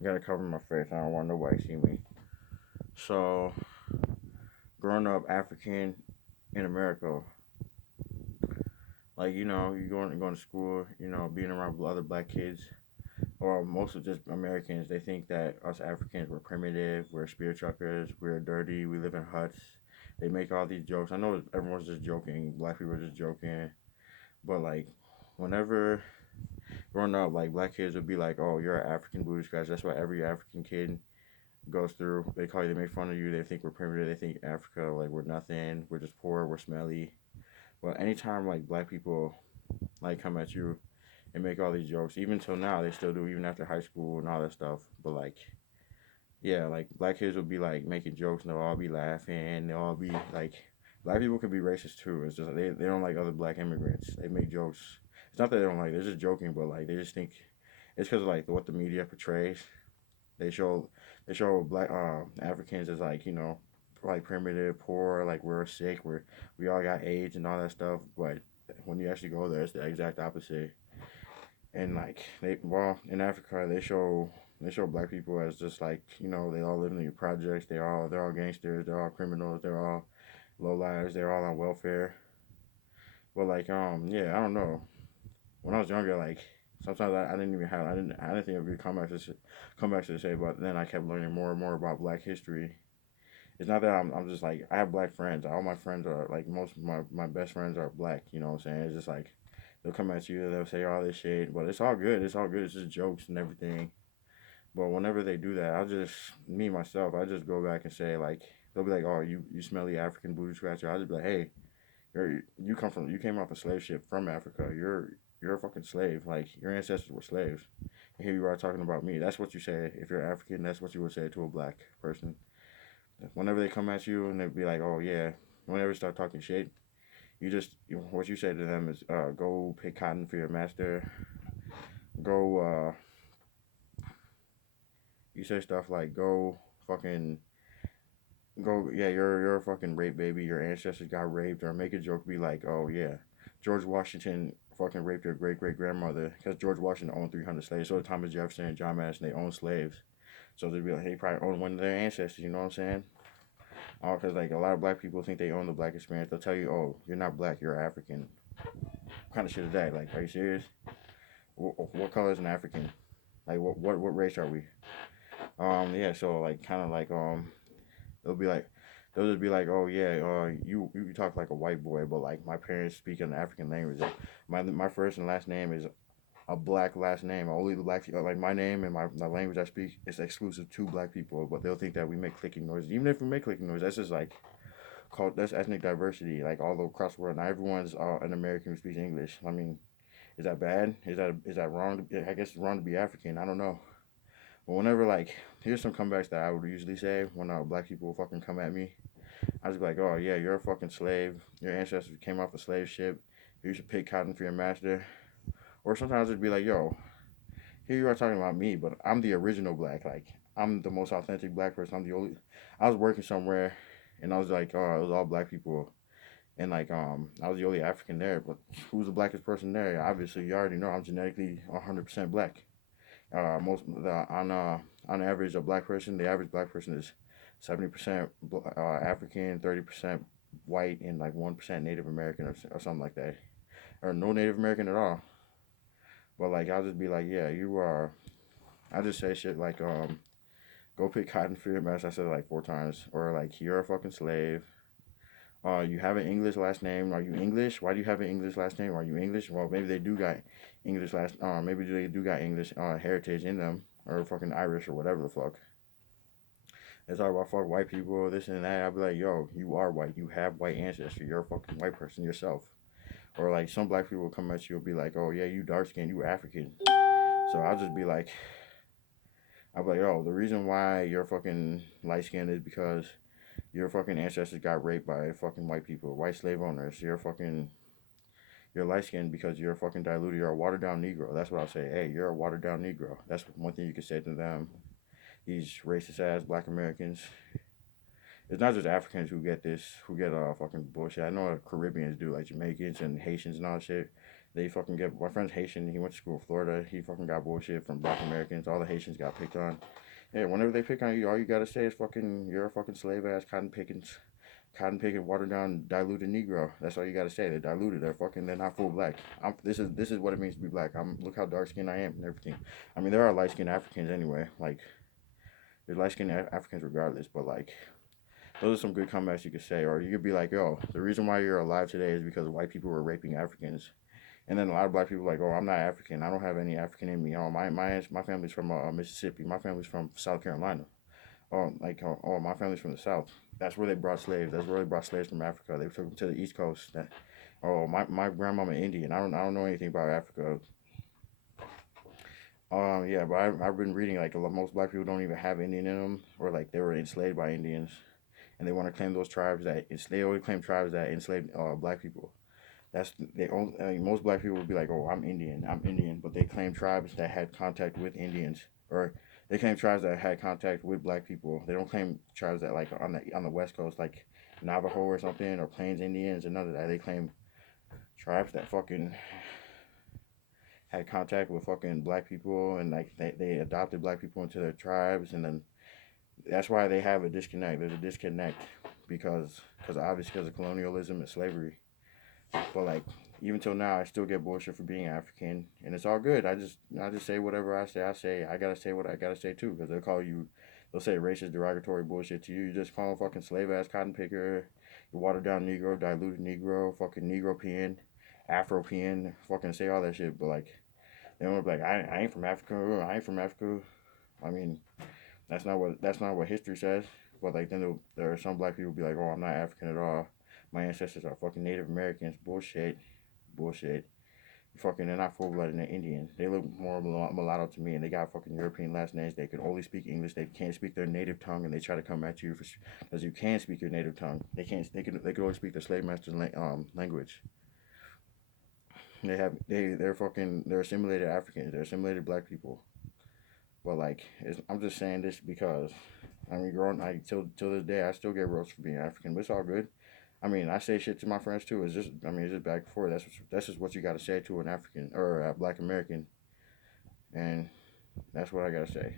I gotta cover my face. I don't want nobody to see me. So, growing up African in America, like you going to school, being around other black kids, or most of just Americans, they think that us Africans we're primitive, we're spirit truckers, we're dirty, we live in huts. They make all these jokes. I know everyone's just joking. Black people are just joking, but like, whenever growing up, like black kids would be like, "Oh, you're an African booty scratch." That's what every African kid goes through. They call you, they make fun of you. They think we're primitive. They think Africa like we're nothing. We're just poor. We're smelly. But anytime like black people like come at you and make all these jokes, even till now they still do, even after high school and all that stuff. But like, yeah, like black kids will be like making jokes and they'll all be laughing. They'll all be like, black people can be racist too. It's just they don't like other black immigrants. They make jokes. It's not that they don't like. They're just joking, but like they just think it's because of like what the media portrays. They show they show black Africans as like like primitive, poor, like we're sick, we all got AIDS and all that stuff. But when you actually go there, it's the exact opposite. And like in Africa they show black people as just like they all live in the projects. They're all gangsters. They're all criminals. They're all low lives. They're all on welfare. But like yeah, I don't know. When I was younger, like sometimes I didn't think it would be comebacks to say, but then I kept learning more and more about Black history. It's not that I'm just like I have black friends. All my friends are like most of my best friends are black. You know what I'm saying? It's just like they'll come at you, they'll say all this shit, but it's all good. It's all good. It's just jokes and everything. But whenever they do that, me myself, I just go back and say like they'll be like, oh you smelly African booty scratcher. I just be like, hey, you came off a slave ship from Africa. You're a fucking slave. Like your ancestors were slaves. And here you are talking about me. That's what you say if you're African. That's what you would say to a black person. Whenever they come at you and they be like, "Oh yeah," whenever they start talking shit, what you say to them is, "Go pick cotton for your master." Go. You say stuff like, "Go fucking go." Yeah, you're a fucking rape baby. Your ancestors got raped, or make a joke, be like, "Oh yeah, George Washington fucking raped your great great grandmother," because George Washington owned 300 slaves. So did Thomas Jefferson and John Madison. They owned slaves. So they'd be like, "He probably owned one of their ancestors." You know what I'm saying? Oh, because like a lot of black people think they own the black experience. They'll tell you, "Oh, you're not black, you're African." What kind of shit is that? Like, are you serious? What color is an African? Like, what race are we? Yeah. So like, kind of like they'll be like, they'll just be like, "Oh yeah, you talk like a white boy," but like my parents speak an African language. My first and last name is a black last name. Only the black people, like my name and my language I speak is exclusive to black people. But they'll think that we make clicking noises. Even if we make clicking noises, that's just like called that's ethnic diversity. Like all across the world, not everyone's an American who speaks English. I mean, is that bad? Is that wrong? I guess it's wrong to be African. I don't know. But whenever like here's some comebacks that I would usually say when black people fucking come at me. I just be like, oh yeah, you're a fucking slave. Your ancestors came off a slave ship. You should pick cotton for your master. Or sometimes it'd be like, yo, here you are talking about me, but I'm the original black. Like I'm the most authentic black person. I'm the only. I was working somewhere, and I was like, oh, it was all black people, and like I was the only African there. But who's the blackest person there? Obviously, you already know I'm genetically 100% black. Most on average, a black person, the average black person is 70% African, 30% white, and like 1% Native American or something like that, or no Native American at all. But like I'll just be like, yeah, you are. I just say shit like go pick cotton for your mess. I said it like 4 times, or like you're a fucking slave. You have an English last name. Are you English? Why do you have an English last name? Are you English? Well, maybe they do got English last. Maybe they do got English heritage in them, or fucking Irish or whatever the fuck. It's all about fuck white people, this and that. I'll be like, yo, you are white. You have white ancestry. You're a fucking white person yourself. Or like some black people come at you and be like, oh yeah, you dark skinned, you African. So I'll just be like, I'll be like, yo, the reason why you're fucking light skinned is because your fucking ancestors got raped by fucking white people, white slave owners. You're light skinned because you're a fucking diluted. You're a watered down Negro. That's what I'll say. Hey, you're a watered down Negro. That's one thing you can say to them. These racist ass black Americans. It's not just Africans who get this, who get fucking bullshit. I know Caribbeans do, like Jamaicans and Haitians and all that shit. They fucking get my friend's Haitian. He went to school in Florida. He fucking got bullshit from Black Americans. All the Haitians got picked on. Yeah, whenever they pick on you, all you gotta say is fucking you're a fucking slave ass cotton picking, watered down, diluted Negro. That's all you gotta say. They're diluted. They're not full black. This is what it means to be black. Look how dark skinned I am and everything. I mean, there are light skinned Africans anyway. Like there's light skinned Africans regardless. But like those are some good comebacks you could say. Or you could be like, yo, the reason why you're alive today is because white people were raping Africans. And then a lot of black people are like, oh, I'm not African. I don't have any African in me. Oh, my family's from Mississippi. My family's from South Carolina. Oh, my family's from the South. That's where they brought slaves. That's where they brought slaves from Africa. They took them to the East Coast. My grandmama Indian. I don't know anything about Africa. Yeah, but I've been reading like most black people don't even have Indian in them, or like they were enslaved by Indians, and they want to claim those tribes that they always claim tribes that enslaved black people. That's they only, I mean, most black people would be like, oh, I'm Indian, but they claim tribes that had contact with Indians, or they claim tribes that had contact with black people. They don't claim tribes that like on the West Coast, like Navajo or something, or Plains Indians, or none of that. They claim tribes that fucking had contact with fucking black people, and like they adopted black people into their tribes, and then that's why they have a disconnect. There's a disconnect because obviously because of colonialism and slavery. But like even till now, I still get bullshit for being African, and it's all good. I just say whatever I say. I gotta say what I gotta say too, because they'll say racist, derogatory bullshit to you. You just call them fucking slave ass cotton picker, you watered down Negro, diluted Negro, fucking Negropean, Afropean, fucking say all that shit. But like they want to be like, I ain't from Africa. I ain't from Africa. I mean, that's not what history says. But like then there are some black people be like, oh, I'm not African at all. My ancestors are fucking Native Americans. Bullshit, bullshit. Fucking, they're not full blooded. They're Indian. They look more mulatto to me, and they got fucking European last names. They can only speak English. They can't speak their native tongue, and they try to come at you because you can speak your native tongue. They can't. They can only speak the slave master's language. They're assimilated Africans. They're assimilated black people. But like, I'm just saying this because I mean, growing like till this day, I still get roast for being African, but it's all good. I mean, I say shit to my friends too. It's just back and forth. That's just what you got to say to an African or a Black American, and that's what I gotta say.